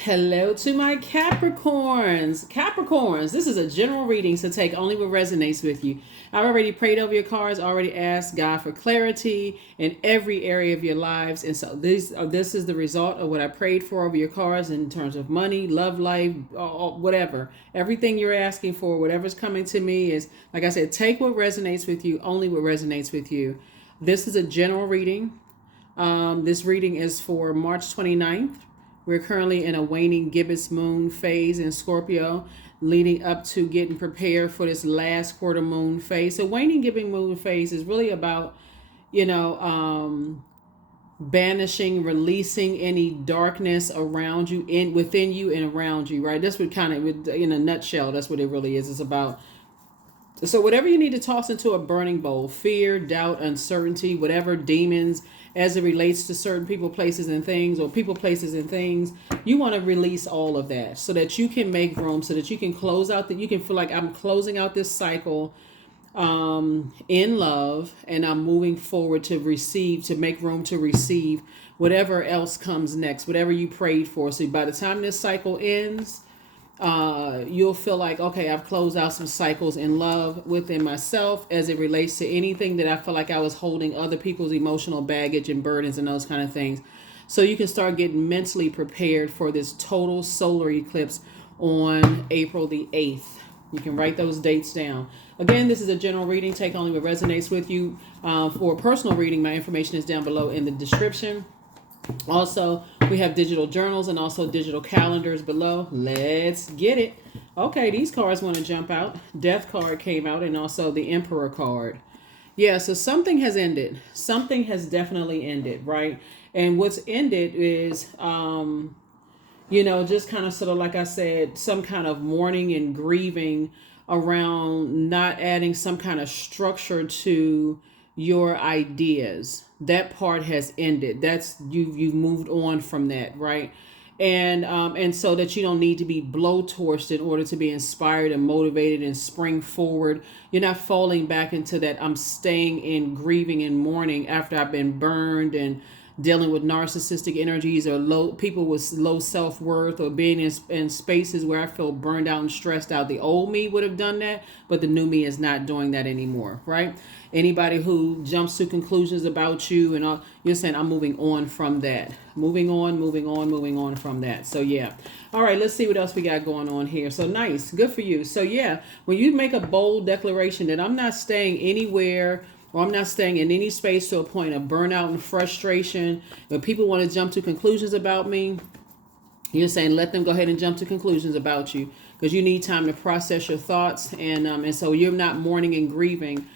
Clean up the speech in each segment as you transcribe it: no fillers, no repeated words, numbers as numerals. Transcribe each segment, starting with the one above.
Hello to my Capricorns. Capricorns, this is a general reading, so take only what resonates with you. I've already prayed over your cards, already asked God for clarity in every area of your lives. And so this is the result of what I prayed for over your cards in terms of money, love life, whatever. Everything you're asking for, whatever's coming to me is, like I said, take what resonates with you, only what resonates with you. This is a general reading. This reading is for March 29th. We're currently in a waning gibbous moon phase in Scorpio, leading up to getting prepared for this last quarter moon phase. So waning gibbous moon phase is really about, banishing, releasing any darkness around you, within you and around you, right? That's what kind of, in a nutshell, that's what it really is. It's about, so whatever you need to toss into a burning bowl, fear, doubt, uncertainty, whatever demons as it relates to certain people, places, and things, or people, places, and things, you want to release all of that so that you can make room, so that you can close out, that you can feel like I'm closing out this cycle in love, and I'm moving forward to receive, to make room to receive whatever else comes next, whatever you prayed for. So by the time this cycle ends, you'll feel like, okay, I've closed out some cycles in love within myself as it relates to anything that I feel like I was holding other people's emotional baggage and burdens and those kind of things. So you can start getting mentally prepared for this total solar eclipse on April the 8th. You can write those dates down. Again, this is a general reading. Take only what resonates with you. For a personal reading, my information is down below in the description. Also, we have digital journals and also digital calendars below. Let's get it. Okay, these cards want to jump out. Death card came out, and also the Emperor card. Yeah, so something has ended. Something has definitely ended, right? And what's ended is, just kind of sort of like I said, some kind of mourning and grieving around not adding some kind of structure to your ideas. That part has ended. That's you've moved on from that, right? And so that you don't need to be blowtorched in order to be inspired and motivated and spring forward. You're not falling back into that I'm staying in grieving and mourning after I've been burned and dealing with narcissistic energies or low people with low self-worth, or being in spaces where I feel burned out and stressed out. The old me would have done that, but the new me is not doing that anymore, right? Anybody who jumps to conclusions about you and all, you're saying I'm moving on from that. Moving on from that. So yeah. All right, let's see what else we got going on here. So nice. Good for you. So yeah, when you make a bold declaration that I'm not staying anywhere, or I'm not staying in any space to a point of burnout and frustration, if people want to jump to conclusions about me, you're saying let them go ahead and jump to conclusions about you, because you need time to process your thoughts. And so you're not mourning and grieving,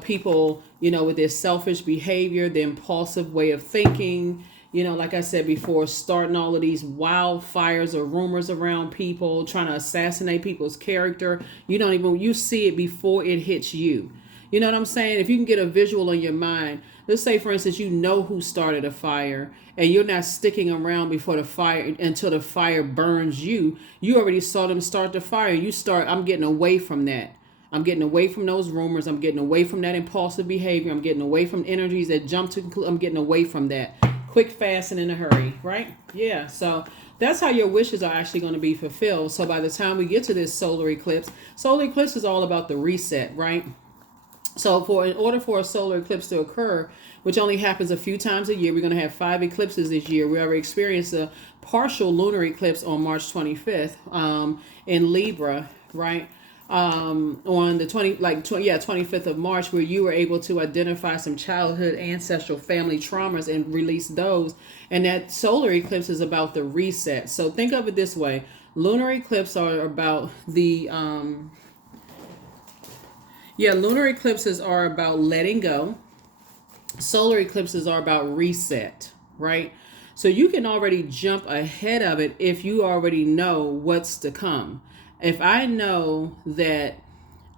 people, with their selfish behavior, their impulsive way of thinking, like I said before, starting all of these wildfires or rumors around people, trying to assassinate people's character. You see it before it hits you. You know what I'm saying? If you can get a visual in your mind, let's say, for instance, you know who started a fire, and you're not sticking around before the fire until the fire burns you. You already saw them start the fire. I'm getting away from that. I'm getting away from those rumors. I'm getting away from that impulsive behavior. I'm getting away from energies that jump to conclusion. I'm getting away from that. Quick, fast, and in a hurry, right? Yeah, so that's how your wishes are actually going to be fulfilled. So by the time we get to this solar eclipse is all about the reset, right? So in order for a solar eclipse to occur, which only happens a few times a year, we're going to have 5 eclipses this year. We already experienced a partial lunar eclipse on March 25th in Libra, right? On the 25th of March, where you were able to identify some childhood ancestral family traumas and release those. And that solar eclipse is about the reset. So think of it this way. Lunar eclipses are about lunar eclipses are about letting go. Solar eclipses are about reset, right? So you can already jump ahead of it if you already know what's to come. If I know that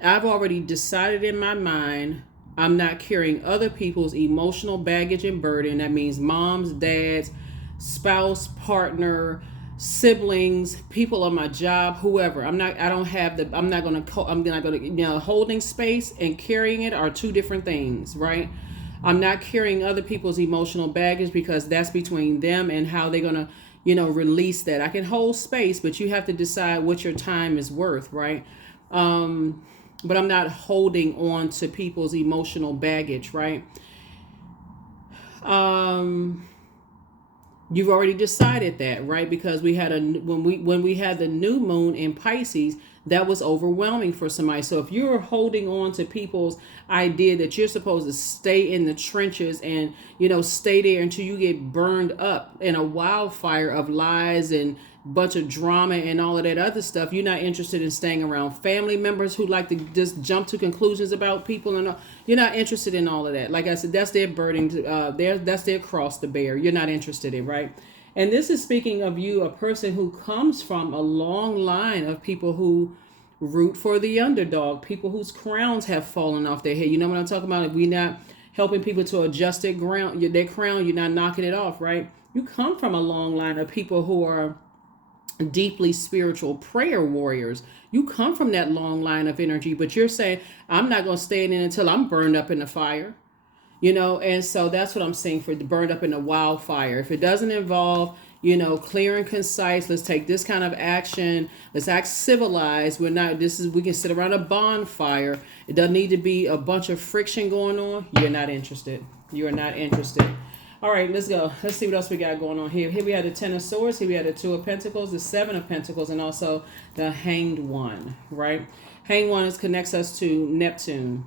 I've already decided in my mind, I'm not carrying other people's emotional baggage and burden. That means moms, dads, spouse, partner, siblings, people on my job, whoever. I'm not going to, holding space and carrying it are two different things, right? I'm not carrying other people's emotional baggage, because that's between them and how they're going to, release that. I can hold space, but you have to decide what your time is worth, right? But I'm not holding on to people's emotional baggage, right? You've already decided that, right? Because we had when we had the new moon in Pisces, that was overwhelming for somebody. So if you're holding on to people's idea that you're supposed to stay in the trenches and stay there until you get burned up in a wildfire of lies and bunch of drama and all of that other stuff, you're not interested in staying around family members who like to just jump to conclusions about people, and you're not interested in all of that. Like I said, that's their burden, that's their cross to bear. You're not interested in, right? And this is speaking of you, a person who comes from a long line of people who root for the underdog, people whose crowns have fallen off their head. You know what I'm talking about? If we're not helping people to adjust their crown, you're not knocking it off, right? You come from a long line of people who are deeply spiritual prayer warriors. You come from that long line of energy, but you're saying, I'm not going to stay in it until I'm burned up in the fire. And so that's what I'm saying for the burned up in a wildfire. If it doesn't involve, clear and concise, let's take this kind of action. Let's act civilized. We can sit around a bonfire. It doesn't need to be a bunch of friction going on. You're not interested. You are not interested. All right, let's go. Let's see what else we got going on here. Here we had the Ten of Swords. Here we had the Two of Pentacles, the Seven of Pentacles, and also the Hanged One, right? Hanged One connects us to Neptune.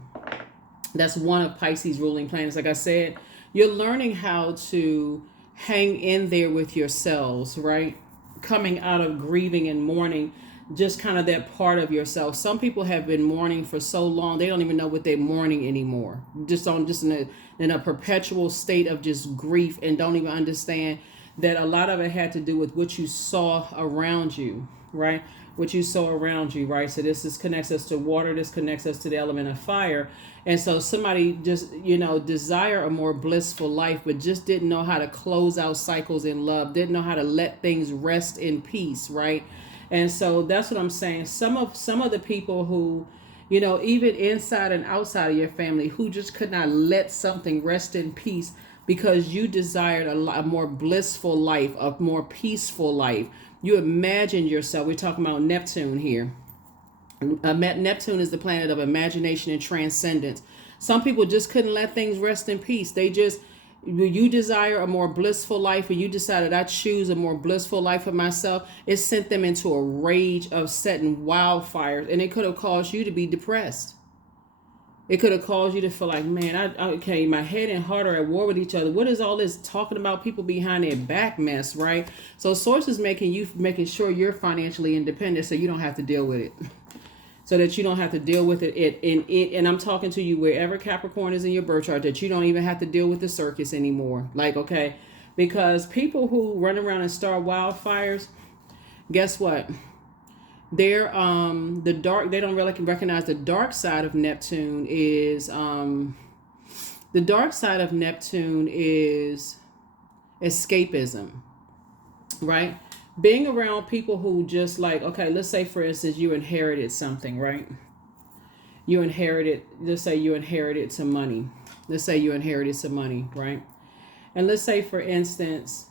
That's one of Pisces' ruling planets. Like I said, you're learning how to hang in there with yourselves, right? Coming out of grieving and mourning, just kind of that part of yourself. Some people have been mourning for so long, they don't even know what they're mourning anymore. Just in a perpetual state of just grief, and don't even understand that a lot of it had to do with what you saw around you, right? What you saw around you, right? So this connects us to water. This connects us to the element of fire. And so somebody just, desire a more blissful life, but just didn't know how to close out cycles in love, didn't know how to let things rest in peace, right? And so that's what I'm saying. Some of the people who, even inside and outside of your family, who just could not let something rest in peace because you desired a more blissful life, a more peaceful life. You imagined yourself. We're talking about Neptune here. Neptune is the planet of imagination and transcendence. Some people just couldn't let things rest in peace. You desire a more blissful life, and you decided, I choose a more blissful life for myself. It sent them into a rage of setting wildfires, and it could have caused you to be depressed. It could have caused you to feel like, man, my head and heart are at war with each other. What is all this talking about people behind their back mess, right? So Source is making sure you're financially independent so you don't have to deal with it. So that you don't have to deal with it. And I'm talking to you wherever Capricorn is in your birth chart, that you don't even have to deal with the circus anymore. Like, okay, because people who run around and start wildfires, guess what? They're the dark. They don't really recognize the dark side of Neptune is escapism, right? Being around people who just like, okay, let's say for instance you inherited something, right? Let's say you inherited some money. Right? And let's say for instance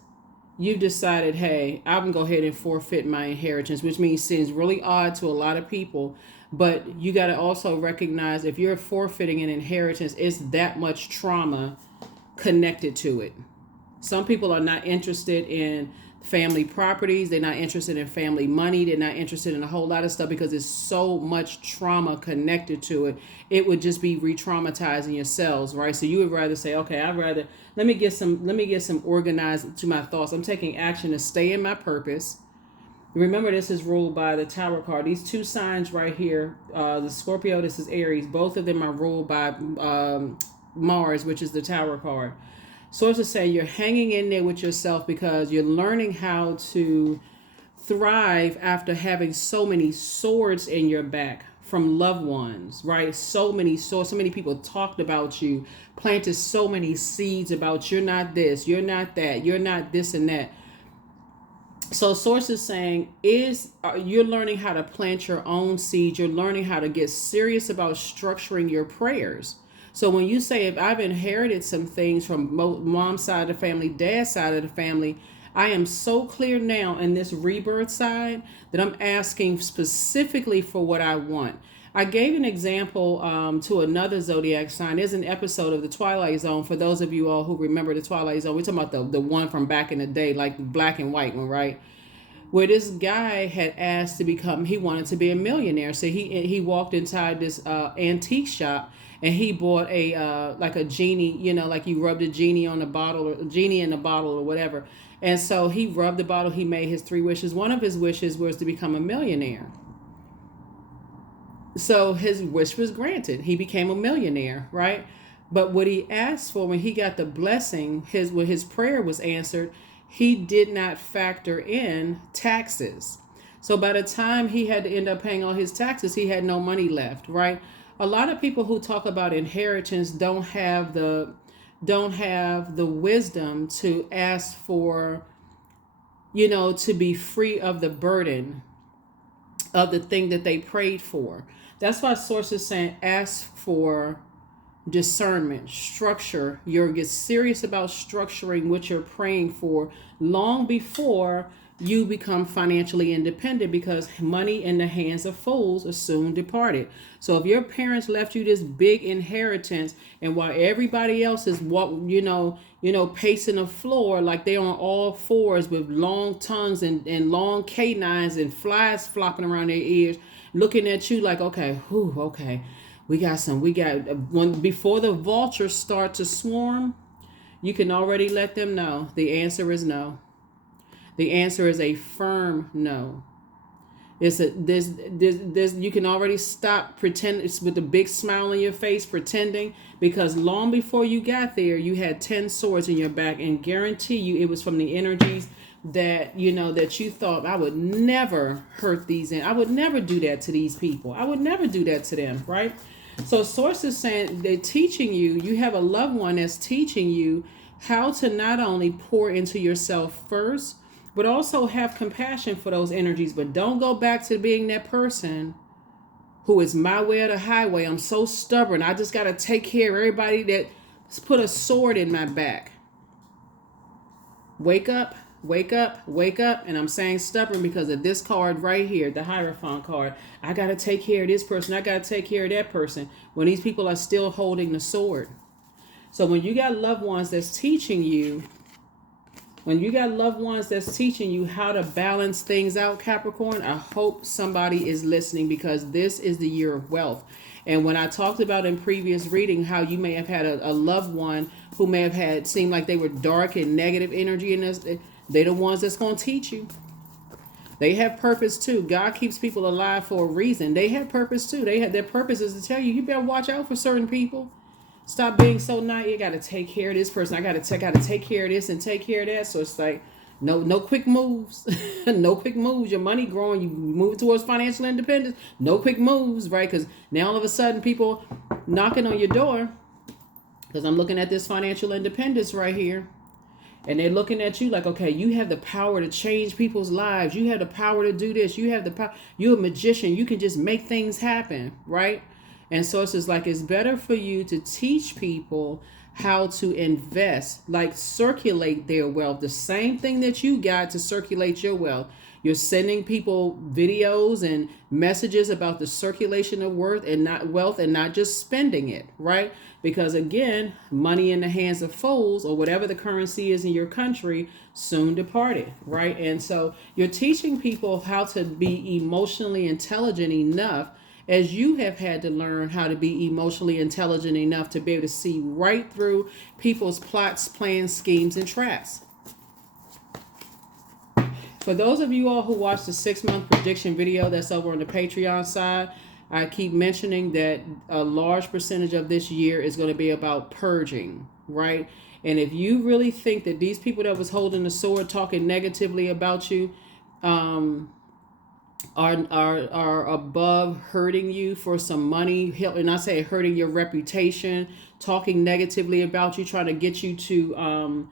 you decided, hey, I'm gonna go ahead and forfeit my inheritance, which seems really odd to a lot of people. But you got to also recognize if you're forfeiting an inheritance, it's that much trauma connected to it. Some people are not interested in family properties. They're not interested in family money. They're not interested in a whole lot of stuff because there's so much trauma connected to it. It would just be re-traumatizing yourselves, right? So you would rather say, okay, let me get some organized to my thoughts. I'm taking action to stay in my purpose. Remember, this is ruled by the Tower card. These two signs right here, the Scorpio, this is Aries. Both of them are ruled by Mars, which is the Tower card. Source is saying you're hanging in there with yourself because you're learning how to thrive after having so many swords in your back from loved ones, right? So many swords, so many people talked about you, planted so many seeds about you're not this, you're not that, you're not this and that. So Source is saying you're learning how to plant your own seeds. You're learning how to get serious about structuring your prayers. So when you say, if I've inherited some things from mom's side of the family, dad's side of the family, I am so clear now in this rebirth side that I'm asking specifically for what I want. I gave an example to another zodiac sign. There's an episode of the Twilight Zone. For those of you all who remember the Twilight Zone, we're talking about the one from back in the day, like the black and white one, right? Where this guy had asked to become, he wanted to be a millionaire. So he walked inside this antique shop, and he bought a like a genie, like you rubbed a genie on a bottle, or a genie in a bottle or whatever. And so he rubbed the bottle. He made his 3 wishes. One of his wishes was to become a millionaire. So his wish was granted. He became a millionaire, right? But what he asked for when he got the blessing, when his prayer was answered, he did not factor in taxes. So by the time he had to end up paying all his taxes, he had no money left, right? A lot of people who talk about inheritance don't have the wisdom to ask for, to be free of the burden of the thing that they prayed for. That's why Source is saying ask for discernment, structure. Get serious about structuring what you're praying for long before you become financially independent, because money in the hands of fools is soon departed. So if your parents left you this big inheritance, and while everybody else is pacing the floor like they're on all fours with long tongues and long canines and flies flopping around their ears, looking at you like, okay, we got when before the vultures start to swarm, you can already let them know the answer is no. The answer is a firm no. It's you can already stop pretending with a big smile on your face, pretending, because long before you got there, you had 10 swords in your back, and guarantee you it was from the energies that you thought, I would never hurt these, and I would never do that to these people. I would never do that to them, right? So Source is saying they're teaching you have a loved one that's teaching you how to not only pour into yourself first, but also have compassion for those energies. But don't go back to being that person who is my way or the highway. I'm so stubborn. I just got to take care of everybody that's put a sword in my back. Wake up, wake up, wake up. And I'm saying stubborn because of this card right here, the Hierophant card. I got to take care of this person. I got to take care of that person, when these people are still holding the sword. So when you got loved ones that's teaching you, how to balance things out, Capricorn, I hope somebody is listening, because this is the year of wealth. And when I talked about in previous reading how you may have had a loved one who may have seemed like they were dark and negative energy in this, they're the ones that's going to teach you. They have purpose too. God keeps people alive for a reason. They have purpose too. Their purpose is to tell you better watch out for certain people. Stop being so nice. You got to take care of this person. I got to take care of this and take care of that. So it's like, no quick moves. No quick moves. Your money growing. You move towards financial independence. No quick moves, right? Because now all of a sudden people knocking on your door, because I'm looking at this financial independence right here. And they're looking at you like, okay, you have the power to change people's lives. You have the power to do this. You have the power. You're a magician. You can just make things happen, right? And so it's just like, it's better for you to teach people how to invest, like circulate their wealth. The same thing that you got to circulate your wealth. You're sending people videos and messages about the circulation of wealth and not just spending it, right? Because again, money in the hands of fools, or whatever the currency is in your country, soon departed, right? And so you're teaching people how to be emotionally intelligent enough, as you have had to learn how to be emotionally intelligent enough to be able to see right through people's plots, plans, schemes, and traps. For those of you all who watched the 6-month prediction video that's over on the Patreon side, I keep mentioning that a large percentage of this year is going to be about purging, right? And if you really think that these people that was holding the sword talking negatively about you are above hurting you for some money, and I say hurting your reputation, talking negatively about you, trying to get you to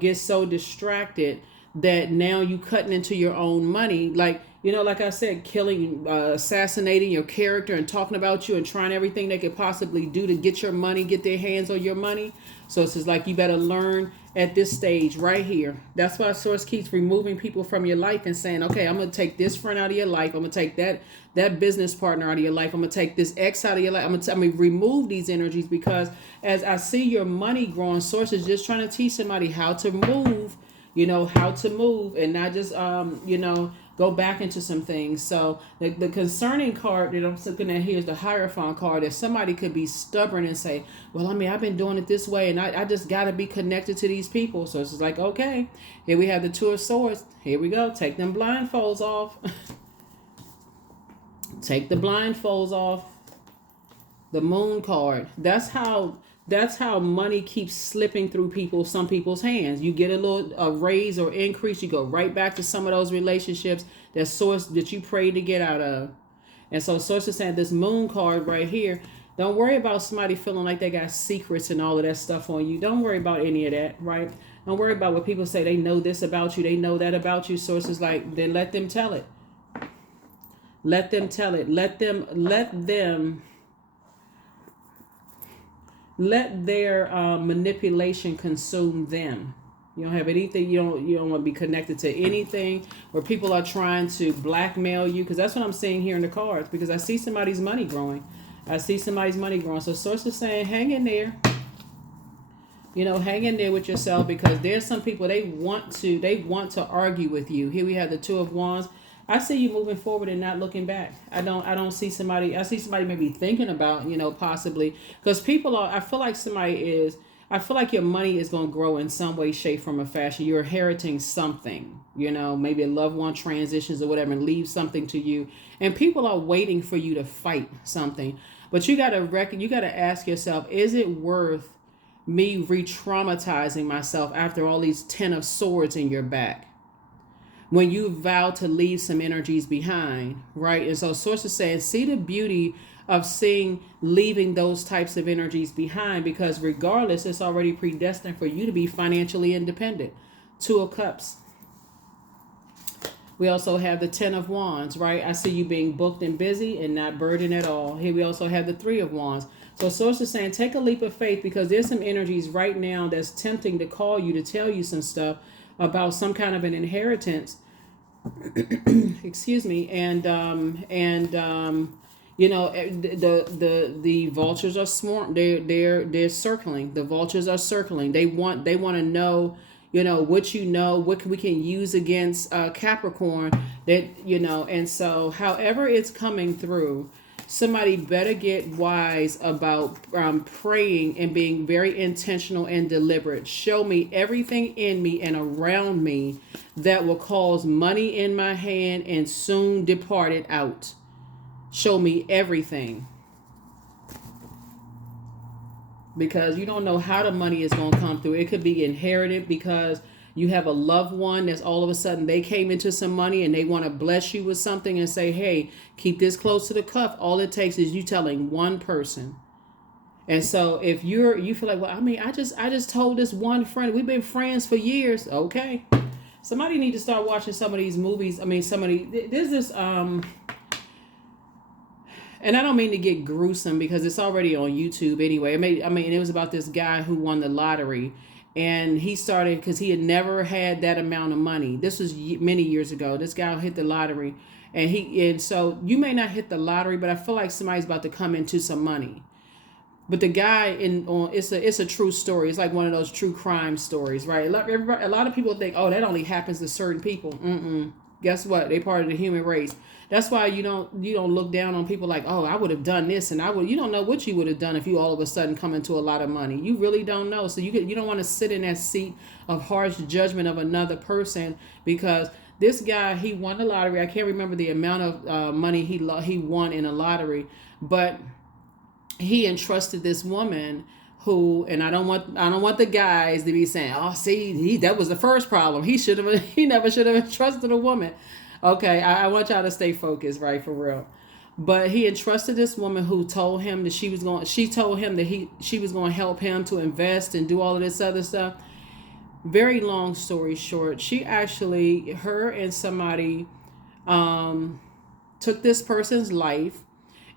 get so distracted that now you cutting into your own money, like I said, killing, assassinating your character and talking about you and trying everything they could possibly do to get your money, get their hands on your money. So it's just like, you better learn at this stage right here. That's why Source keeps removing people from your life and saying, okay, I'm going to take this friend out of your life. I'm going to take that business partner out of your life. I'm going to take this ex out of your life. I'm going to remove these energies, because as I see your money growing, Source is just trying to teach somebody how to move, how to move and not just, go back into some things. So the concerning card that I'm looking at here is the Hierophant card. That somebody could be stubborn and say, well, I've been doing it this way and I just got to be connected to these people. So it's just like, okay, here we have the Two of Swords. Here we go. Take them blindfolds off. Take the blindfolds off. The Moon card. That's how money keeps slipping through some people's hands. You get a raise or increase, you go right back to some of those relationships that you prayed to get out of. And so Source is saying this Moon card right here, don't worry about somebody feeling like they got secrets and all of that stuff on you. Don't worry about any of that, right? Don't worry about what people say. They know this about you. They know that about you. Source is like, then let them tell it. Let them tell it. Let their manipulation consume them. You don't have anything. You don't want to be connected to anything where people are trying to blackmail you, because that's what I'm seeing here in the cards. Because I see somebody's money growing. So Source is saying, hang in there. Hang in there with yourself, because there's some people they want to argue with you. Here we have the Two of Wands. I see you moving forward and not looking back. I don't see somebody. I see somebody maybe thinking about, possibly, because I feel like your money is going to grow in some way, shape, form, or fashion. You're inheriting something, maybe a loved one transitions or whatever and leaves something to you. And people are waiting for you to fight something. But you got to ask yourself, is it worth me re-traumatizing myself after all these 10 of Swords in your back? When you vow to leave some energies behind, right? And so Source is saying, see the beauty of leaving those types of energies behind, because regardless, it's already predestined for you to be financially independent. Two of Cups. We also have the 10 of Wands, right? I see you being booked and busy and not burdened at all. Here we also have the 3 of Wands. So Source is saying, take a leap of faith, because there's some energies right now that's tempting to call you, to tell you some stuff about some kind of an inheritance. Excuse me. The vultures are swarmed. They're circling. The vultures are circling. They want to know, what we can use against Capricorn, and so however it's coming through, somebody better get wise about praying and being very intentional and deliberate. Show me everything in me and around me that will cause money in my hand and soon depart it out. Show me everything. Because you don't know how the money is going to come through. It could be inherited because you have a loved one that's all of a sudden they came into some money and they want to bless you with something and say, hey, keep this close to the cuff. All it takes is you telling one person. And so if you feel like, well, I just told this one friend, we've been friends for years. Okay. Somebody need to start watching some of these movies. There's this, and I don't mean to get gruesome because it's already on YouTube anyway. It was about this guy who won the lottery. And he started, because he had never had that amount of money. This was many years ago. This guy hit the lottery. And so you may not hit the lottery, but I feel like somebody's about to come into some money. But the guy it's a true story. It's like one of those true crime stories, right? A lot of people think, oh, that only happens to certain people. Guess what? They're part of the human race. That's why you don't look down on people like, oh, I would have done this and you don't know what you would have done if you all of a sudden come into a lot of money. You really don't know. So you don't want to sit in that seat of harsh judgment of another person, because this guy, he won the lottery. I can't remember the amount of money he won in a lottery, but he entrusted this woman who, and I don't want the guys to be saying, oh, see, that was the first problem. He never should have entrusted a woman. Okay, I want y'all to stay focused, right, for real. But he entrusted this woman who told him that she was going to help him to invest and do all of this other stuff. Very long story short, her and somebody took this person's life,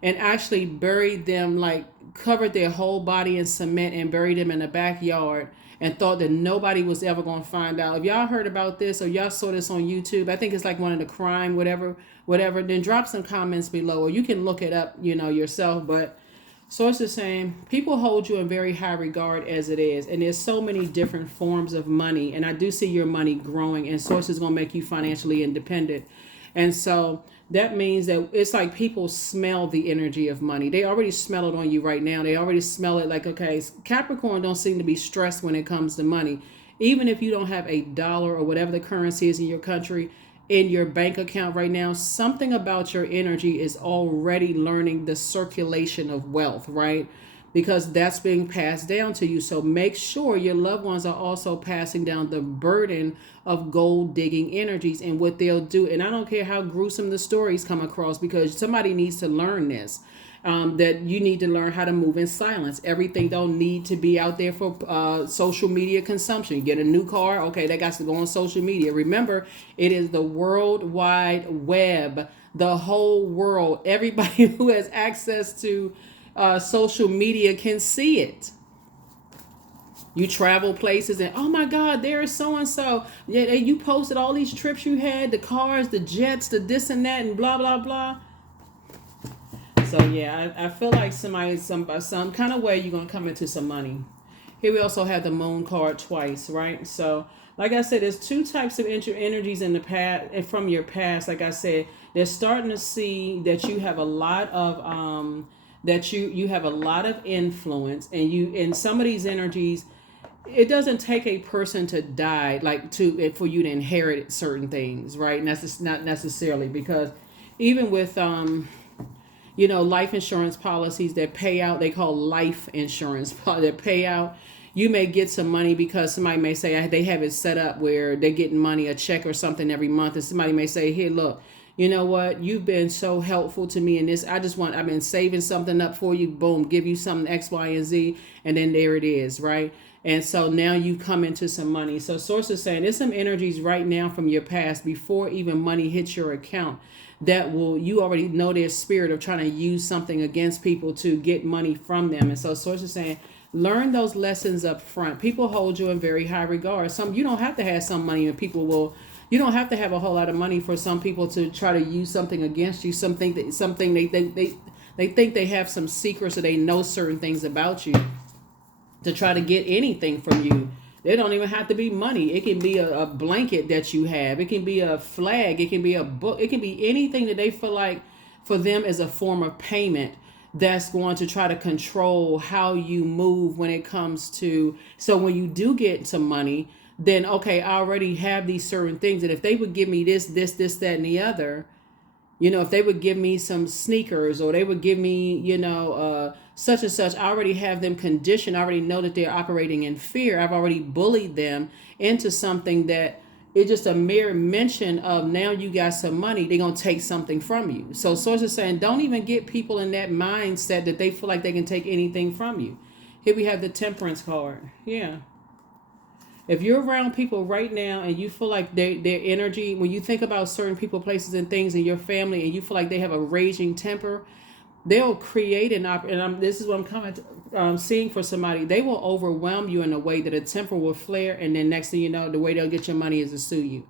and actually buried them, like covered their whole body in cement and buried them in the backyard, and thought that nobody was ever going to find out. If y'all heard about this or y'all saw this on YouTube, I think it's like one of the crime, whatever, then drop some comments below, or you can look it up, yourself. But sources saying people hold you in very high regard as it is, and there's so many different forms of money, and I do see your money growing, and sources going to make you financially independent. And so that means that it's like people smell the energy of money. They already smell it on you right now. They already smell it, like, okay, Capricorn don't seem to be stressed when it comes to money. Even if you don't have a dollar or whatever the currency is in your country in your bank account right now, something about your energy is already learning the circulation of wealth, right? Because that's being passed down to you. So make sure your loved ones are also passing down the burden of gold digging energies and what they'll do. And I don't care how gruesome the stories come across, because somebody needs to learn this. That you need to learn how to move in silence. Everything don't need to be out there for social media consumption. You get a new car, okay, that got to go on social media. Remember, it is the World Wide Web, the whole world. Everybody who has access to social media can see it. You travel places and, oh my God, there is so and so. Yeah, you posted all these trips you had, the cars, the jets, the this and that, and blah blah blah. So yeah, I feel like somebody, some kind of way, you're gonna come into some money. Here we also have the Moon card twice, right? So like I said, there's two types of energies in the past and from your past. Like I said, they're starting to see that you have a lot of that you have a lot of influence, and you, in some of these energies, it doesn't take a person to die like to for you to inherit certain things, right? And that's just not necessarily, because even with life insurance policies that pay out, they call life insurance that pay out. You may get some money because somebody may say they have it set up where they're getting money, a check or something every month, and somebody may say, "Here, look, you know what? You've been so helpful to me in this. I've been saving something up for you. Boom, give you something X, Y, and Z, and then there it is, right?" And so now you come into some money. So sources saying there's some energies right now from your past before even money hits your account that you already know their spirit of trying to use something against people to get money from them. And so sources saying learn those lessons up front. People hold you in very high regard. You don't have to have some money, and you don't have to have a whole lot of money for some people to try to use something against you. Something they think they have some secrets, or they know certain things about you to try to get anything from you. They don't even have to be money. It can be a blanket that you have. It can be a flag. It can be a book. It can be anything that they feel like for them is a form of payment that's going to try to control how you move when it comes to. So when you do get some money, then okay, I already have these certain things. And if they would give me this, that, and the other, if they would give me some sneakers, or they would give me, such and such, I already have them conditioned. I already know that they're operating in fear. I've already bullied them into something that it's just a mere mention of, now you got some money, they're going to take something from you. So sources saying don't even get people in that mindset that they feel like they can take anything from you. Here we have the Temperance card. Yeah. If you're around people right now and you feel like their energy, when you think about certain people, places, and things in your family, and you feel like they have a raging temper, they'll create this is what I'm coming to, seeing for somebody. They will overwhelm you in a way that a temper will flare, and then next thing you know, the way they'll get your money is to sue you.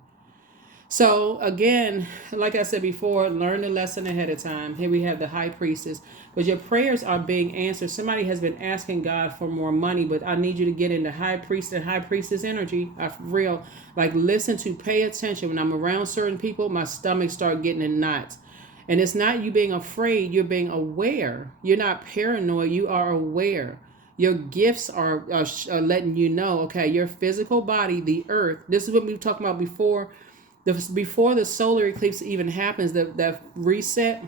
So again, like I said before, learn the lesson ahead of time. Here we have the High Priestess, because your prayers are being answered. Somebody has been asking God for more money, but I need you to get into High Priest and High Priestess energy. I real listen to, pay attention. When I'm around certain people, my stomach start getting in knots. And it's not you being afraid, you're being aware. You're not paranoid, you are aware. Your gifts are letting you know, okay, your physical body, the earth, this is what we were talking about before. Before the solar eclipse even happens, that reset,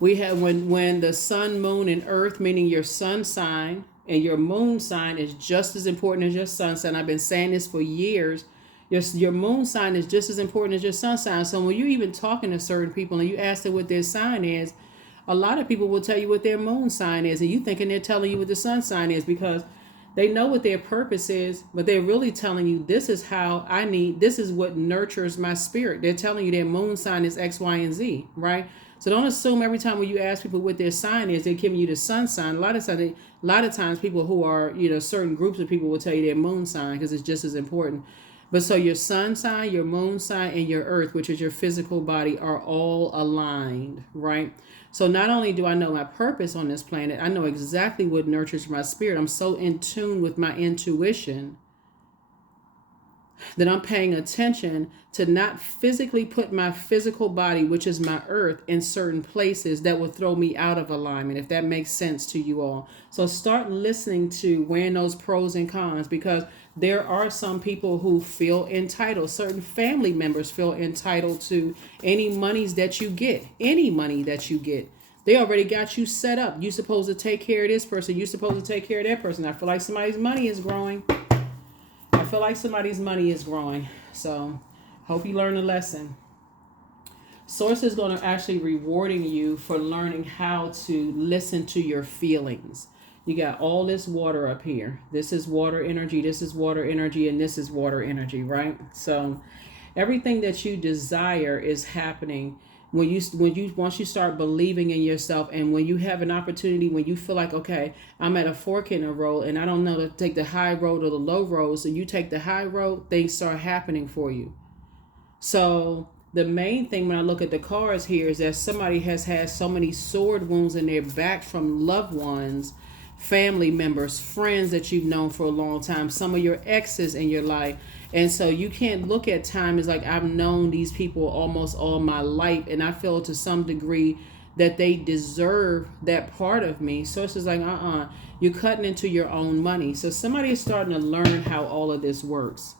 we have when the sun, moon, and earth, meaning your sun sign and your moon sign, is just as important as your sun sign. I've been saying this for years. Your moon sign is just as important as your sun sign. So when you're even talking to certain people and you ask them what their sign is, a lot of people will tell you what their moon sign is, and you thinking they're telling you what the sun sign is, because they know what their purpose is, but they're really telling you, this is what nurtures my spirit. They're telling you their moon sign is X, Y, and Z, right? So don't assume every time when you ask people what their sign is, they're giving you the sun sign. A lot of times people who are, certain groups of people will tell you their moon sign because it's just as important. But so your sun sign, your moon sign, and your earth, which is your physical body, are all aligned, right? So not only do I know my purpose on this planet, I know exactly what nurtures my spirit. I'm so in tune with my intuition that I'm paying attention to not physically put my physical body, which is my earth, in certain places that will throw me out of alignment, if that makes sense to you all. So start listening to weighing those pros and cons, because there are some people who feel entitled. Certain family members feel entitled to any monies that you get, any money that you get. They already got you set up. You're supposed to take care of this person. You're supposed to take care of that person. I feel like somebody's money is growing. So hope you learn a lesson. Source is going to actually rewarding you for learning how to listen to your feelings. You got all this water up here. This is water energy. This is water energy. And this is water energy, right? So everything that you desire is happening once you start believing in yourself, and when you have an opportunity, when you feel like, okay, I'm at a fork in the road and I don't know to take the high road or the low road, so you take the high road, things start happening for you. So the main thing when I look at the cards here is that somebody has had so many sword wounds in their back from loved ones, family members, friends that you've known for a long time, some of your exes in your life. And so you can't look at time as like, I've known these people almost all my life, and I feel to some degree that they deserve that part of me. So it's just like, you're cutting into your own money. So somebody is starting to learn how all of this works.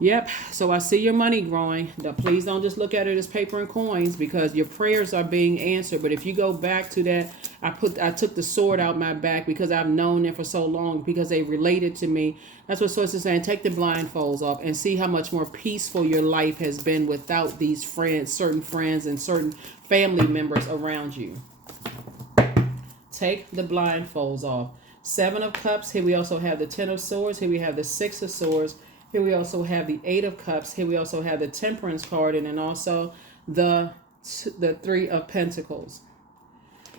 Yep. So I see your money growing. Now, please don't just look at it as paper and coins, because your prayers are being answered. But if you go back to that, I took the sword out my back because I've known them for so long, because they related to me. That's what Source is saying. Take the blindfolds off and see how much more peaceful your life has been without these certain friends and certain family members around you. Take the blindfolds off. 7 of Cups. Here we also have the 10 of Swords. Here we have the 6 of Swords. Here we also have the 8 of Cups. Here we also have the Temperance card, and then also the 3 of Pentacles.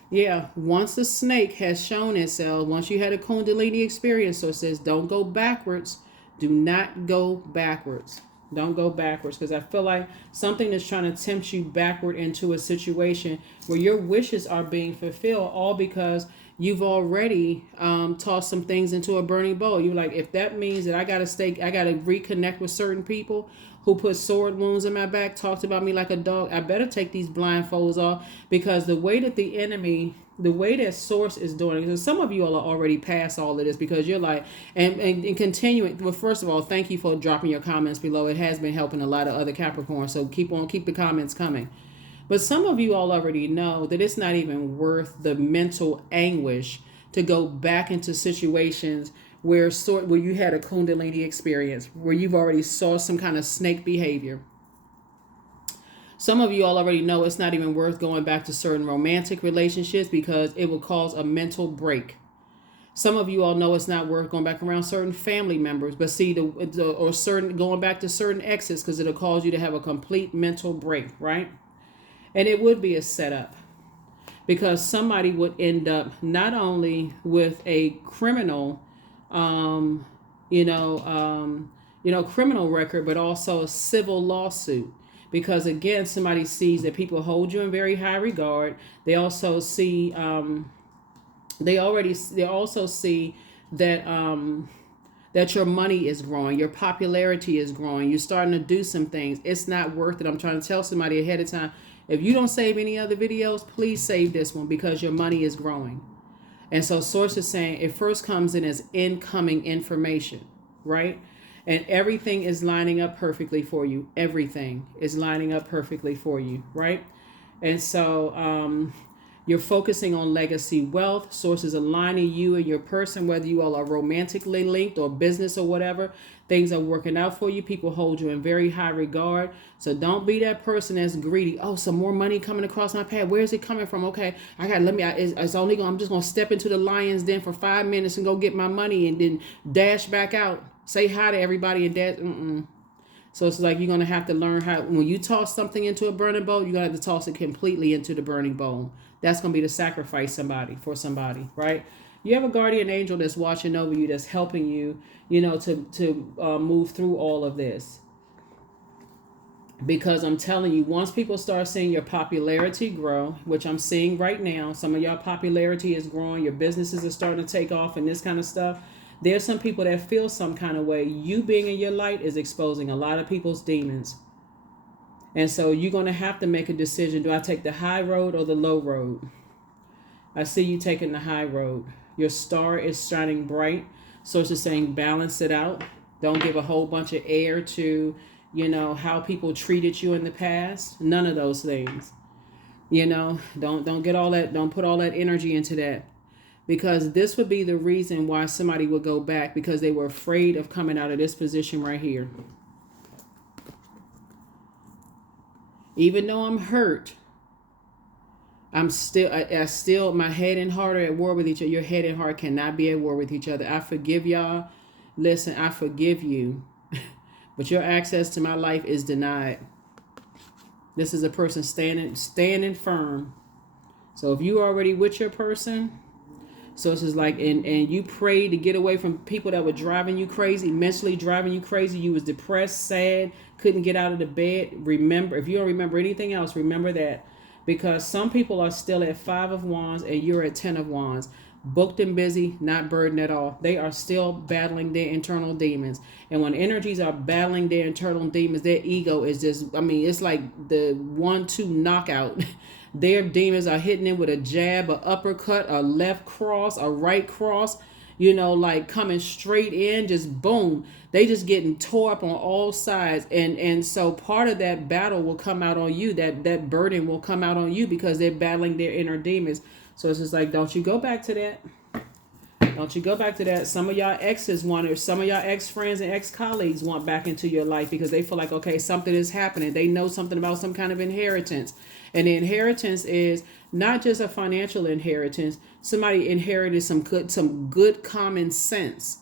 Yeah, once the snake has shown itself, once you had a Kundalini experience, so it says don't go backwards. Do not go backwards. Don't go backwards, because I feel like something is trying to tempt you backward into a situation where your wishes are being fulfilled, all because you've already tossed some things into a burning bowl. You're like, if that means that I got to reconnect with certain people who put sword wounds in my back, talked about me like a dog, I better take these blindfolds off, because the way that the enemy, the way that Source is doing it, because some of you all are already past all of this, because you're like, and continuing. Well, first of all, thank you for dropping your comments below. It has been helping a lot of other Capricorns, so keep the comments coming. But some of you all already know that it's not even worth the mental anguish to go back into situations where you had a Kundalini experience, where you've already saw some kind of snake behavior. Some of you all already know it's not even worth going back to certain romantic relationships, because it will cause a mental break. Some of you all know it's not worth going back around certain family members, but going back to certain exes, because it'll cause you to have a complete mental break, right? And it would be a setup, because somebody would end up not only with a criminal, criminal record, but also a civil lawsuit. Because again, somebody sees that people hold you in very high regard. They also see, they also see that your money is growing, your popularity is growing. You're starting to do some things. It's not worth it. I'm trying to tell somebody ahead of time. If you don't save any other videos, please save this one, because your money is growing. And so Source is saying it first comes in as incoming information, right? And everything is lining up perfectly for you. Everything is lining up perfectly for you, right? And so you're focusing on legacy wealth. Source is aligning you and your person, whether you all are romantically linked or business or whatever. Things are working out for you. People hold you in very high regard. So don't be that person that's greedy. Oh, some more money coming across my path. Where is it coming from? Okay, I'm just gonna step into the lion's den for 5 minutes and go get my money and then dash back out. Say hi to everybody and dash. So it's like you're going to have to learn how, when you toss something into a burning bowl, you're going to have to toss it completely into the burning bowl. That's going to be to sacrifice somebody for somebody, right? You have a guardian angel that's watching over you, that's helping you, to move through all of this. Because I'm telling you, once people start seeing your popularity grow, which I'm seeing right now, some of y'all popularity is growing, your businesses are starting to take off and this kind of stuff. There's some people that feel some kind of way. You being in your light is exposing a lot of people's demons. And so you're going to have to make a decision. Do I take the high road or the low road? I see you taking the high road. Your star is shining bright. So it's just saying balance it out. Don't give a whole bunch of air to, how people treated you in the past. None of those things. Don't get all that. Don't put all that energy into that. Because this would be the reason why somebody would go back, because they were afraid of coming out of this position right here. Even though I'm hurt, I still, my head and heart are at war with each other. Your head and heart cannot be at war with each other. I forgive y'all. Listen, I forgive you. But your access to my life is denied. This is a person standing firm. So if you already with your person, so it's just like, and you prayed to get away from people that were driving you crazy, mentally driving you crazy. You was depressed, sad, couldn't get out of the bed. Remember, if you don't remember anything else, remember that. Because some people are still at 5 of Wands and you're at 10 of Wands. Booked and busy, not burdened at all. They are still battling their internal demons. And when energies are battling their internal demons, their ego is just, it's like the 1-2 knockout. Their demons are hitting them with a jab, a uppercut, a left cross, a right cross, like coming straight in, just boom. They just getting tore up on all sides. And so part of that battle will come out on you. That burden will come out on you because they're battling their inner demons. So it's just like, don't you go back to that. Don't you go back to that. Some of y'all exes want, or some of y'all ex-friends and ex-colleagues want back into your life because they feel like, okay, something is happening. They know something about some kind of inheritance. And the inheritance is not just a financial inheritance. Somebody inherited some good common sense.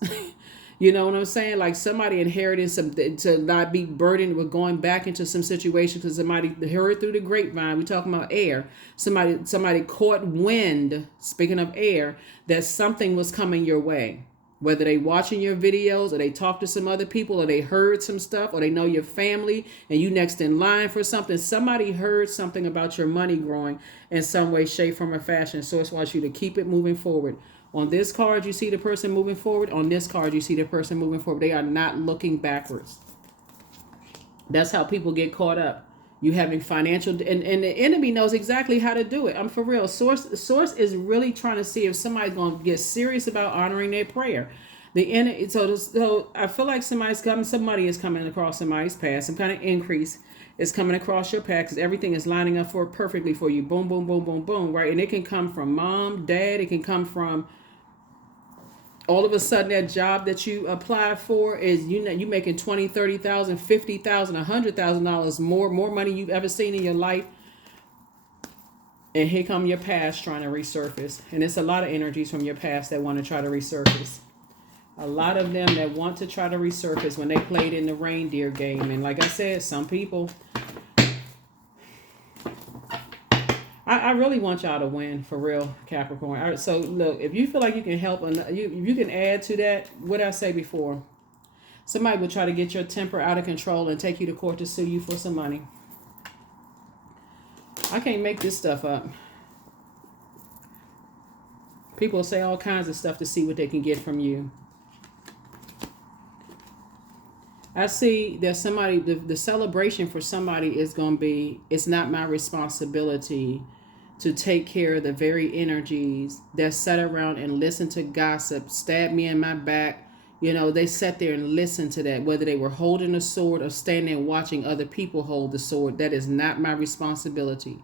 You know what I'm saying? Like somebody inherited something to not be burdened with going back into some situation because somebody heard through the grapevine. We talking about air. Somebody caught wind, speaking of air, that something was coming your way. Whether they watching your videos or they talk to some other people or they heard some stuff or they know your family and you next in line for something. Somebody heard something about your money growing in some way, shape, form, or fashion. So it wants you to keep it moving forward. On this card, you see the person moving forward. On this card, you see the person moving forward. They are not looking backwards. That's how people get caught up. You having financial, and the enemy knows exactly how to do it. I'm for real. Source is really trying to see if somebody's going to get serious about honoring their prayer. So I feel like somebody is coming across somebody's path. Some kind of increase is coming across your path because everything is lining up perfectly for you. Boom, boom, boom, boom, boom. Right, and it can come from mom, dad. It can come from all of a sudden that job that you applied for is you making $20,000, $30,000, $50,000, $100,000 more money you've ever seen in your life. And here come your past trying to resurface. And it's a lot of energies from your past that want to try to resurface. A lot of them that want to try to resurface when they played in the reindeer game. And like I said, some people, I really want y'all to win, for real, Capricorn. All right, so look, if you feel like you can help, you can add to that, what I say before. Somebody will try to get your temper out of control and take you to court to sue you for some money. I can't make this stuff up. People say all kinds of stuff to see what they can get from you. I see that somebody, the celebration for somebody is going to be, it's not my responsibility to take care of the very energies that sat around and listen to gossip, stab me in my back. They sat there and listened to that, whether they were holding a sword or standing watching other people hold the sword. That is not my responsibility.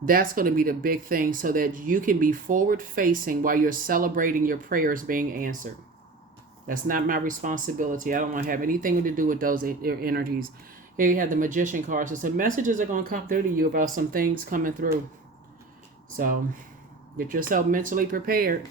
That's going to be the big thing so that you can be forward facing while you're celebrating your prayers being answered. That's not my responsibility. I don't want to have anything to do with those energies. Here you have the Magician card. So some messages are going to come through to you about some things coming through. So get yourself mentally prepared.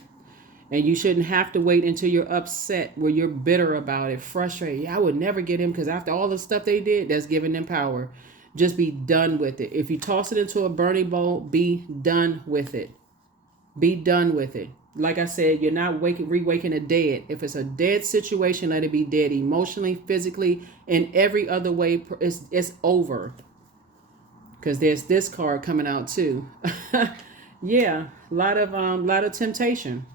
And you shouldn't have to wait until you're upset, where you're bitter about it, frustrated. I would never get him because after all the stuff they did, that's giving them power. Just be done with it. If you toss it into a burning bowl, be done with it. Be done with it. Like I said, you're not rewaking the dead. If it's a dead situation, let it be dead emotionally, physically, in every other way. It's over. Because there's this card coming out too. Yeah, lot of temptation.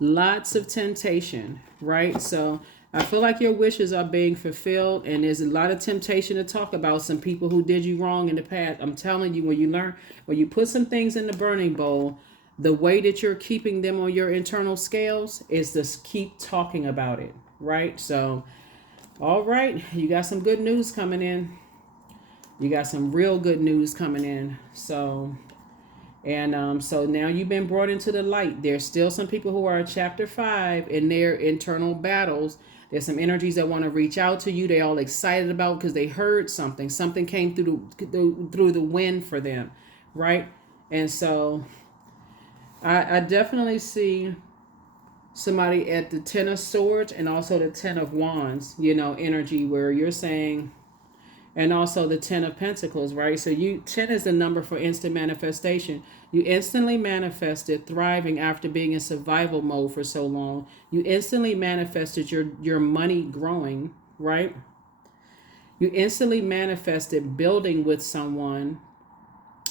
Lots of temptation, right? So I feel like your wishes are being fulfilled, and there's a lot of temptation to talk about some people who did you wrong in the past. I'm telling you, when you put some things in the burning bowl, the way that you're keeping them on your internal scales is to keep talking about it, right? So, all right, you got some good news coming in. You got some real good news coming in. So now you've been brought into the light. There's still some people who are at chapter 5 in their internal battles. There's some energies that want to reach out to you. They're all excited about because they heard something. Something came through the wind for them, right? And so I definitely see somebody at the Ten of Swords and also the Ten of Wands, energy where you're saying, and also the Ten of Pentacles, right? So 10 is the number for instant manifestation. You instantly manifested thriving after being in survival mode for so long. You instantly manifested your money growing, right? You instantly manifested building with someone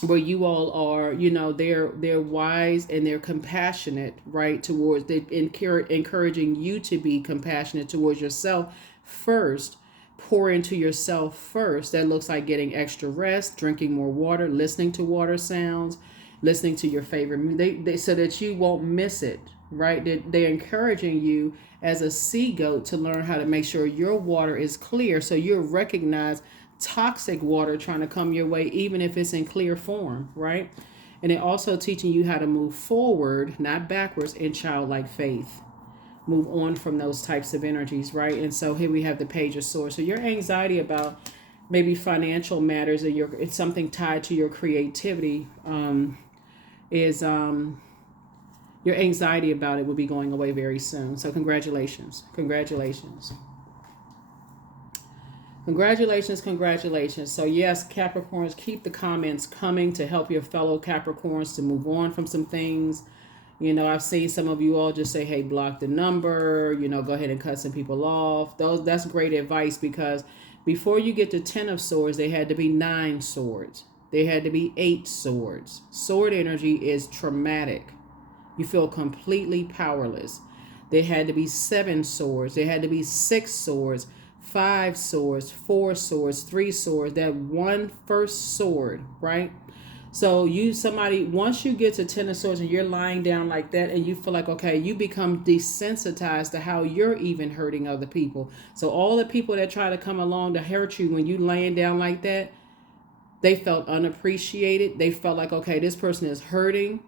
where you all are, they're wise and they're compassionate, right? Towards they encouraging you to be compassionate towards yourself first. Pour into yourself first. That looks like getting extra rest, drinking more water, listening to water sounds, listening to your favorite music, so that you won't miss it, right? They're encouraging you as a sea goat to learn how to make sure your water is clear, so you'll recognize toxic water trying to come your way, even if it's in clear form, right? And it also teaching you how to move forward, not backwards, in childlike faith. Move on from those types of energies, right? And so here we have the Page of Swords. So your anxiety about maybe financial matters, or it's something tied to your creativity, is your anxiety about it will be going away very soon. So congratulations. So yes, Capricorns, keep the comments coming to help your fellow Capricorns to move on from some things. I've seen some of you all just say, hey, block the number, go ahead and cut some people off. That's great advice, because before you get to 10 of Swords, they had to be 9 swords. They had to be 8 swords. Sword energy is traumatic. You feel completely powerless. They had to be 7 swords. They had to be 6 swords, 5 swords, 4 swords, 3 swords, that one first sword, right? So once you get to 10 of Swords and you're lying down like that and you feel like, okay, you become desensitized to how you're even hurting other people. So all the people that try to come along to hurt you when you laying down like that, they felt unappreciated. They felt like, okay, this person is hurting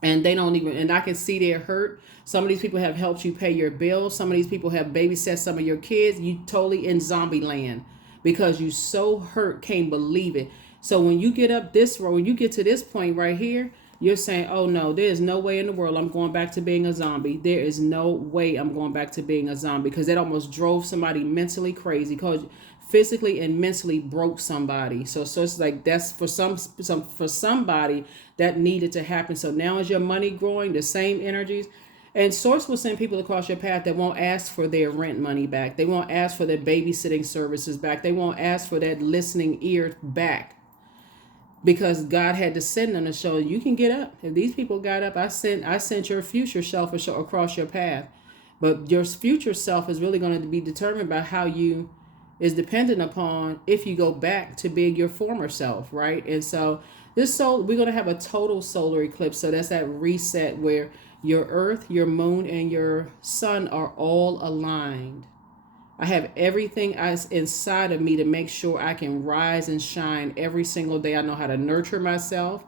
and and I can see they're hurt. Some of these people have helped you pay your bills. Some of these people have babysat some of your kids. You totally in zombie land because you so hurt, can't believe it. So when you get to this point right here, you're saying, oh no, there is no way in the world I'm going back to being a zombie. There is no way I'm going back to being a zombie, because that almost drove somebody mentally crazy, because physically and mentally broke somebody. So it's like that's for somebody that needed to happen. So now as your money growing, the same energies. And Source will send people across your path that won't ask for their rent money back. They won't ask for their babysitting services back. They won't ask for that listening ear back, because God had to send them to show you can get up. If these people got up, I sent your future self across your path. But your future self is really going to be determined by how you is dependent upon if you go back to being your former self, right? And so we're going to have a total solar eclipse. So that's that reset where your earth, your moon, and your sun are all aligned. I have everything inside of me to make sure I can rise and shine every single day. I know how to nurture myself.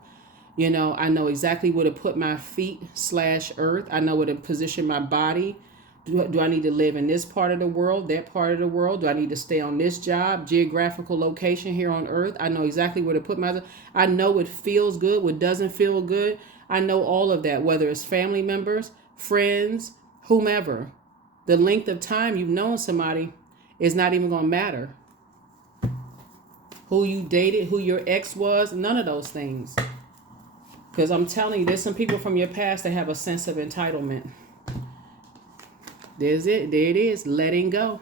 I know exactly where to put my feet /earth. I know where to position my body. Do I need to live in this part of the world, that part of the world? Do I need to stay on this job, geographical location here on earth? I know exactly where to put myself. I know what feels good, what doesn't feel good. I know all of that, whether it's family members, friends, whomever. The length of time you've known somebody is not even going to matter. Who you dated, who your ex was, none of those things. Because I'm telling you, there's some people from your past that have a sense of entitlement. There's it. There it is. Letting go.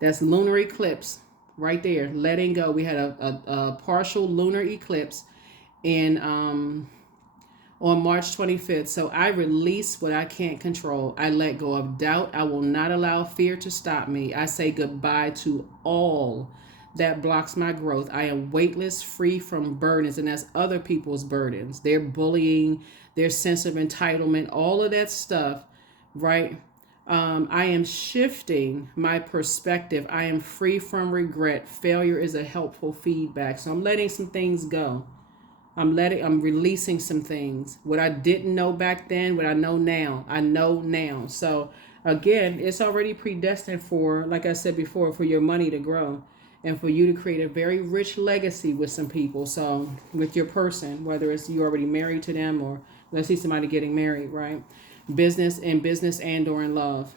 That's lunar eclipse right there. Letting go. We had a partial lunar eclipse in on March 25th. So I release what I can't control. I let go of doubt. I will not allow fear to stop me. I say goodbye to all that blocks my growth. I am weightless, free from burdens, and that's other people's burdens. Their bullying, their sense of entitlement, all of that stuff, right? I am shifting my perspective. I am free from regret. Failure is a helpful feedback. So I'm letting some things go. I'm releasing some things. What I didn't know back then, what I know now. I know now. So again, it's already predestined for, like I said before, for your money to grow and for you to create a very rich legacy with some people. So with your person, whether it's you already married to them or let's see somebody getting married, right? Business and or in love.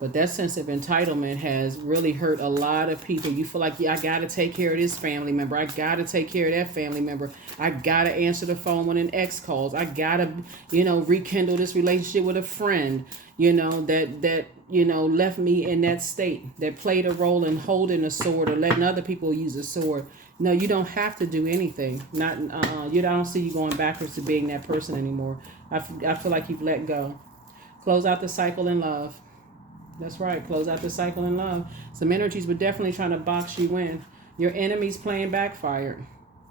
But that sense of entitlement has really hurt a lot of people. You feel like, yeah, I got to take care of this family member. I got to take care of that family member. I got to answer the phone when an ex calls. I got to, rekindle this relationship with a friend, that left me in that state, that played a role in holding a sword or letting other people use a sword. No, you don't have to do anything. I don't see you going backwards to being that person anymore. I feel like you've let go. Close out the cycle in love. That's right. Close out the cycle in love. Some energies were definitely trying to box you in. Your enemy's playing backfired.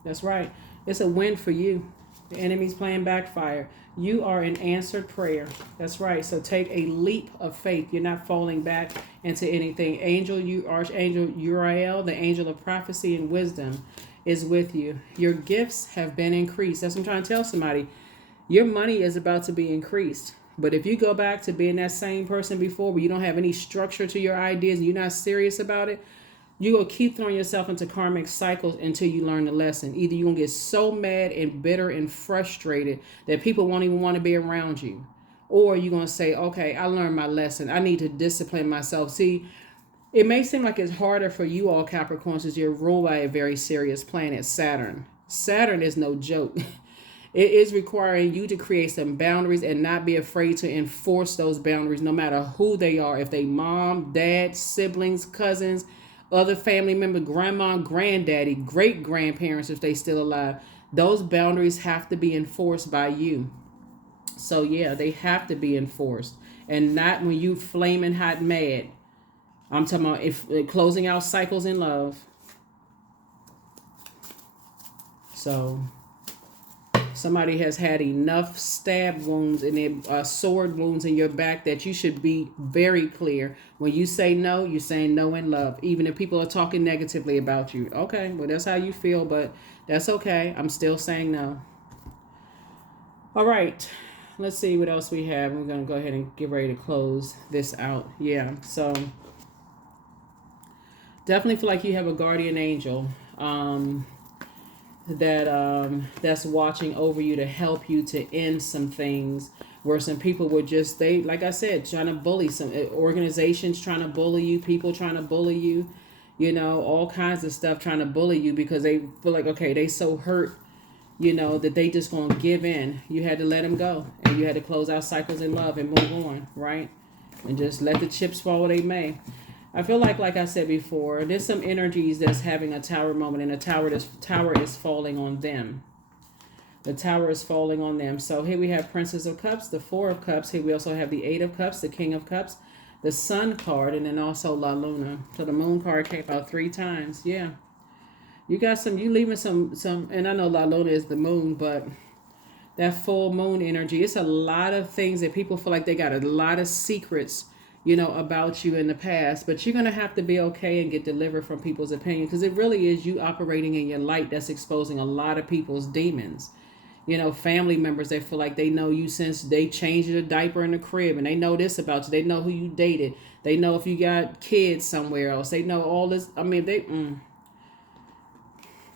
That's right. It's a win for you. The enemy's playing backfire. You are an answered prayer. That's right. So take a leap of faith. You're not falling back into anything. Archangel Uriel, the angel of prophecy and wisdom, is with you. Your gifts have been increased. That's what I'm trying to tell somebody. Your money is about to be increased. But if you go back to being that same person before where you don't have any structure to your ideas and you're not serious about it, you will keep throwing yourself into karmic cycles until you learn the lesson. Either you're going to get so mad and bitter and frustrated that people won't even want to be around you. Or you're going to say, okay, I learned my lesson. I need to discipline myself. See, it may seem like it's harder for you all Capricorns because you're ruled by a very serious planet, Saturn. Saturn is no joke. It is requiring you to create some boundaries and not be afraid to enforce those boundaries no matter who they are. If they mom, dad, siblings, cousins, other family member, grandma, granddaddy, great-grandparents if they still alive, those boundaries have to be enforced by you. So yeah, they have to be enforced. And not when you flaming hot mad. I'm talking about if closing out cycles in love. So somebody has had enough stab wounds and sword wounds in your back that you should be very clear. When you say no, you're saying no in love. Even if people are talking negatively about you. Okay, well, that's how you feel, but that's okay. I'm still saying no. All right. Let's see what else we have. We're going to go ahead and get ready to close this out. Yeah, so definitely feel like you have a guardian angel. That's watching over you to help you to end some things where some people were just, like I said, trying to bully some organizations, trying to bully you, people trying to bully you, all kinds of stuff trying to bully you because they feel like, okay, they so hurt, that they just gonna give in. You had to let them go and you had to close out cycles in love and move on, right? And just let the chips fall where they may. I feel like I said before, there's some energies that's having a tower moment, and the tower is falling on them. The tower is falling on them. So here we have Princess of Cups, the Four of Cups. Here we also have the Eight of Cups, the King of Cups, the Sun card, and then also La Luna. So the Moon card came out 3 times. Yeah. You got you leaving some, and I know La Luna is the moon, but that full moon energy, it's a lot of things that people feel like they got a lot of secrets about you in the past, but you're going to have to be okay and get delivered from people's opinion because it really is you operating in your light that's exposing a lot of people's demons. Family members, they feel like they know you since they changed the diaper in the crib and they know this about you. They know who you dated. They know if you got kids somewhere else. They know all this. I mean,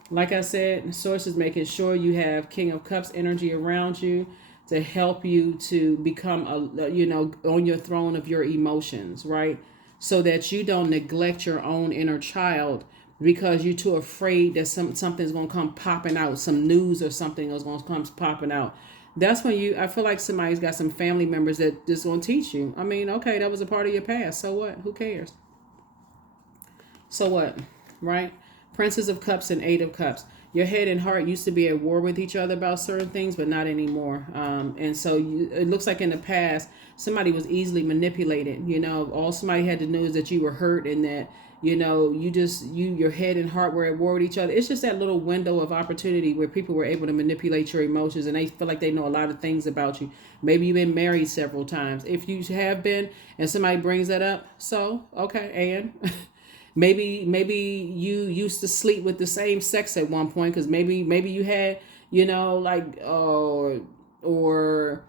Like I said, source is making sure you have King of Cups energy around you to help you to become on your throne of your emotions, right? So that you don't neglect your own inner child because you're too afraid that something's gonna come popping out, some news or something is gonna come popping out. That's when I feel like somebody's got some family members that just gonna teach you. I mean, okay, that was a part of your past. So what? Who cares? So what? Right? Princess of Cups and Eight of Cups. Your head and heart used to be at war with each other about certain things, but not anymore. And so it looks like in the past, somebody was easily manipulated. All somebody had to know is that you were hurt and that, your head and heart were at war with each other. It's just that little window of opportunity where people were able to manipulate your emotions and they feel like they know a lot of things about you. Maybe you've been married several times. If you have been and somebody brings that up, so, okay, and... Maybe you used to sleep with the same sex at one point because maybe you had or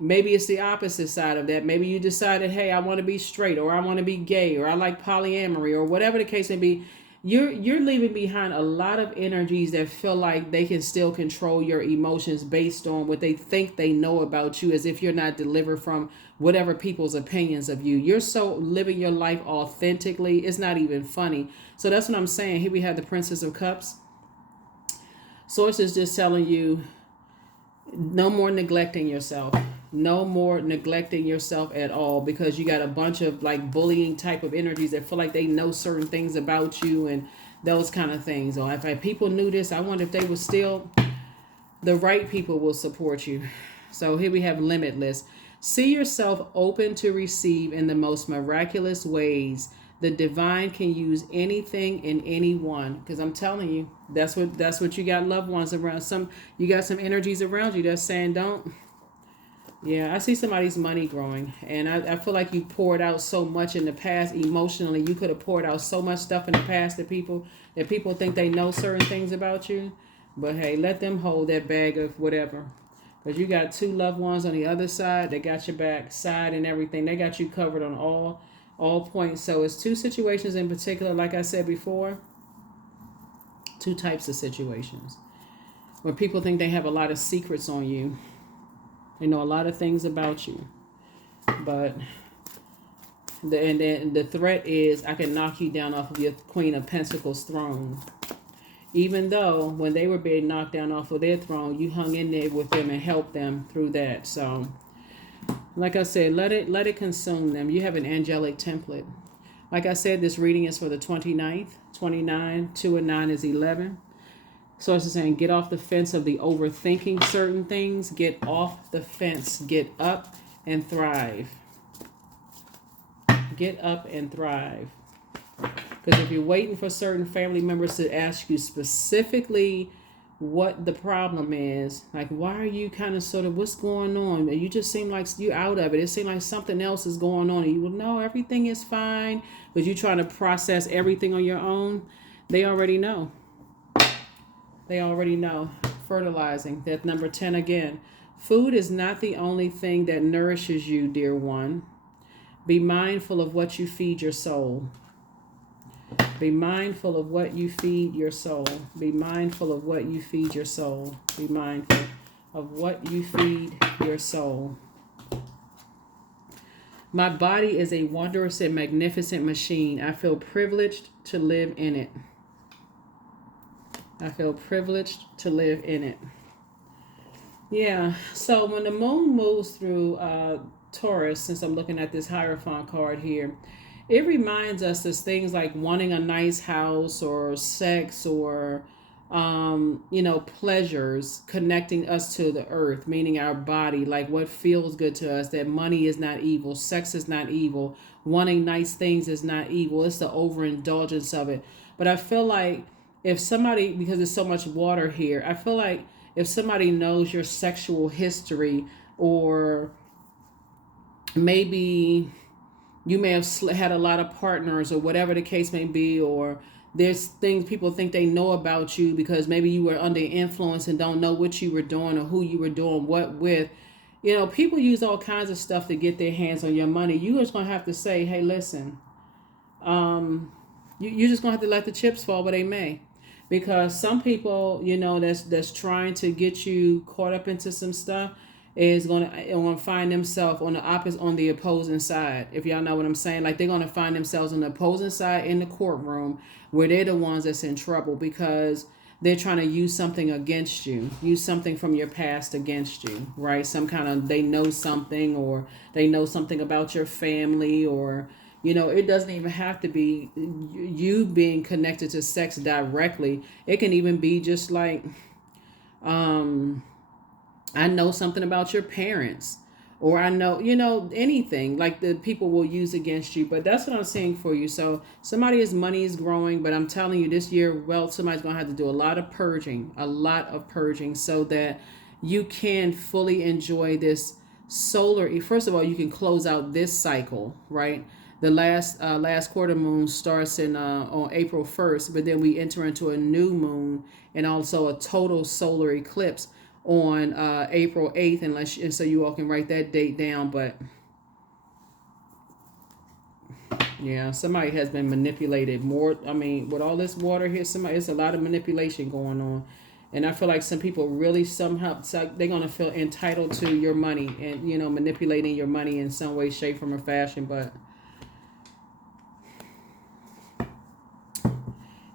maybe it's the opposite side of that. Maybe you decided, hey, I want to be straight or I want to be gay or I like polyamory or whatever the case may be. You're leaving behind a lot of energies that feel like they can still control your emotions based on what they think they know about you, as if you're not delivered from whatever people's opinions of you. You're so living your life authentically. It's not even funny. So that's what I'm saying. Here we have the Princess of Cups. Source is just telling you no more neglecting yourself. No more neglecting yourself at all, because you got a bunch of like bullying type of energies that feel like they know certain things about you and those kind of things. Or if people knew this, I wonder if they were still, the right people will support you. So here we have Limitless. See yourself open to receive in the most miraculous ways. The divine can use anything and anyone, because I'm telling you, that's what you got loved ones around. You got some energies around you that's saying don't. Yeah, I see somebody's money growing, and I feel like you poured out so much in the past emotionally. You could have poured out so much stuff in the past that people think they know certain things about you. But hey, let them hold that bag of whatever. Because you got two loved ones on the other side. They got your back, side, and everything. They got you covered on all points. So it's two situations in particular, like I said before. Two types of situations. Where people think they have a lot of secrets on you. They know a lot of things about you, but the threat is I can knock you down off of your Queen of Pentacles throne. Even though when they were being knocked down off of their throne, you hung in there with them and helped them through that. So, like I said, let it consume them. You have an angelic template. Like I said, this reading is for the 29th. 29, 2 and 9 is 11. So it's saying get off the fence of the overthinking certain things. Get off the fence. Get up and thrive. Get up and thrive. Because if you're waiting for certain family members to ask you specifically what the problem is, like why are you kind of sort of what's going on? You just seem like you're out of it. It seems like something else is going on. And you will know everything is fine. But you're trying to process everything on your own. They already know. They already know. Fertilizing. That number 10 again. Food is not the only thing that nourishes you, dear one. Be mindful of what you feed your soul. Be mindful of what you feed your soul. Be mindful of what you feed your soul. Be mindful of what you feed your soul. My body is a wondrous and magnificent machine. I feel privileged to live in it. I feel privileged to live in it. Yeah, so when the moon moves through Taurus, since I'm looking at this Hierophant card here, it reminds us of things like wanting a nice house or sex or, pleasures connecting us to the earth, meaning our body, like what feels good to us, that money is not evil, sex is not evil, wanting nice things is not evil. It's the overindulgence of it. But I feel like if somebody, because there's so much water here, I feel like if somebody knows your sexual history, or maybe you may have had a lot of partners or whatever the case may be, or there's things people think they know about you because maybe you were under influence and don't know what you were doing or who you were doing what with. People use all kinds of stuff to get their hands on your money. You're just going to have to say, hey, listen, you're just going to have to let the chips fall where they may. because some people, you know, that's trying to get you caught up into some stuff is gonna find themselves on the opposite, on the opposing side. If y'all know what I'm saying, like they're gonna find themselves on the opposing side in the courtroom, where they're the ones that's in trouble because they're trying to use something against you, use something from your past against you, right? Some kind of, they know something, or they know something about your family, or, you know, it doesn't even have to be you being connected to sex directly. It can even be just like, um, I know something about your parents, or I know, you know, anything like the people will use against you. But that's what I'm saying for you. So somebody's money is growing, but I'm telling you, this year, well, somebody's going to have to do a lot of purging, so that you can fully enjoy this solar. First of all, you can close out this cycle, right? The last quarter moon starts in on April 1st, but then we enter into a new moon and also a total solar eclipse on April 8th, and so you all can write that date down. But yeah, somebody has been manipulated more. I mean, with all this water here, it's a lot of manipulation going on. And I feel like some people really somehow, it's like they're going to feel entitled to your money, and, you know, manipulating your money in some way, shape, form, or fashion. But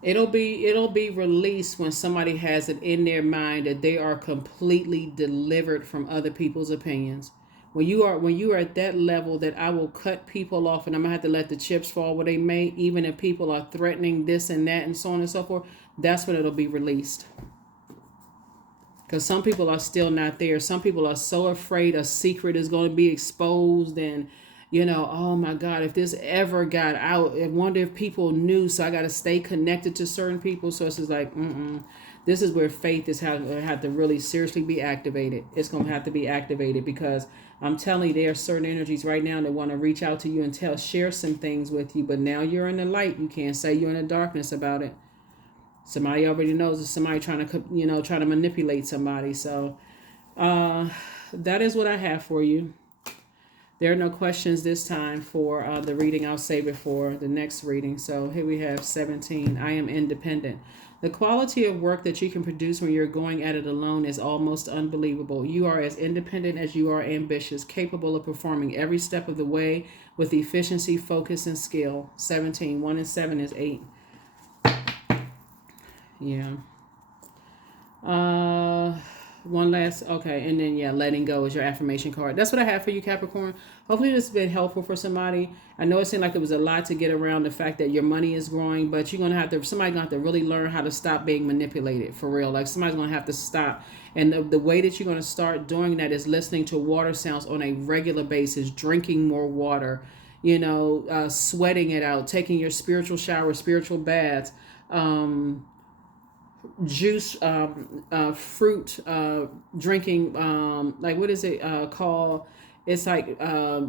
it'll be released when somebody has it in their mind that they are completely delivered from other people's opinions. When you are at that level that I will cut people off, and I'm gonna have to let the chips fall where they may, even if people are threatening this and that and so on and so forth, that's when it'll be released. Because some people are still not there. Some people are so afraid a secret is going to be exposed, and, you know, oh my God, if this ever got out, I wonder if people knew. So I got to stay connected to certain people. So it's just like, this is where faith is have to really seriously be activated. It's going to have to be activated, because I'm telling you, there are certain energies right now that want to reach out to you and share some things with you. But now you're in the light. You can't say you're in the darkness about it. Somebody already knows it's somebody trying to manipulate somebody. So that is what I have for you. There are no questions this time for the reading. I'll save it for the next reading. So here we have 17. I am independent. The quality of work that you can produce when you're going at it alone is almost unbelievable. You are as independent as you are ambitious, capable of performing every step of the way with efficiency, focus, and skill. 17. 1 and 7 is 8. Yeah. One last, okay, and then yeah, letting go is your affirmation card. That's what I have for you, Capricorn. Hopefully this has been helpful for somebody. I know it seemed like there was a lot to get around the fact that your money is growing, but somebody's gonna have to really learn how to stop being manipulated, for real. Like, somebody's gonna have to stop. And the way that you're gonna start doing that is listening to water sounds on a regular basis, drinking more water, sweating it out, taking your spiritual shower, spiritual baths, juice, fruit, drinking, like, what is it called? It's like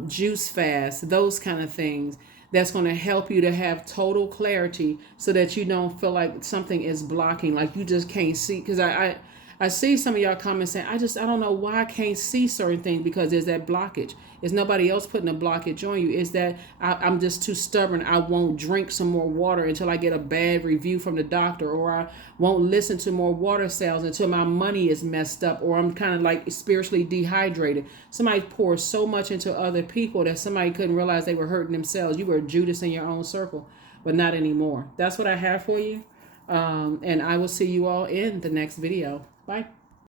juice fast, those kind of things. That's going to help you to have total clarity, so that you don't feel like something is blocking, like you just can't see. Because I see some of y'all comments saying, I don't know why I can't see certain things, because there's that blockage. It's nobody else putting a blockage on you. It's that I'm just too stubborn. I won't drink some more water until I get a bad review from the doctor, or I won't listen to more water sales until my money is messed up, or I'm kind of like spiritually dehydrated. Somebody pours so much into other people that somebody couldn't realize they were hurting themselves. You were Judas in your own circle, but not anymore. That's what I have for you. And I will see you all in the next video. Bye.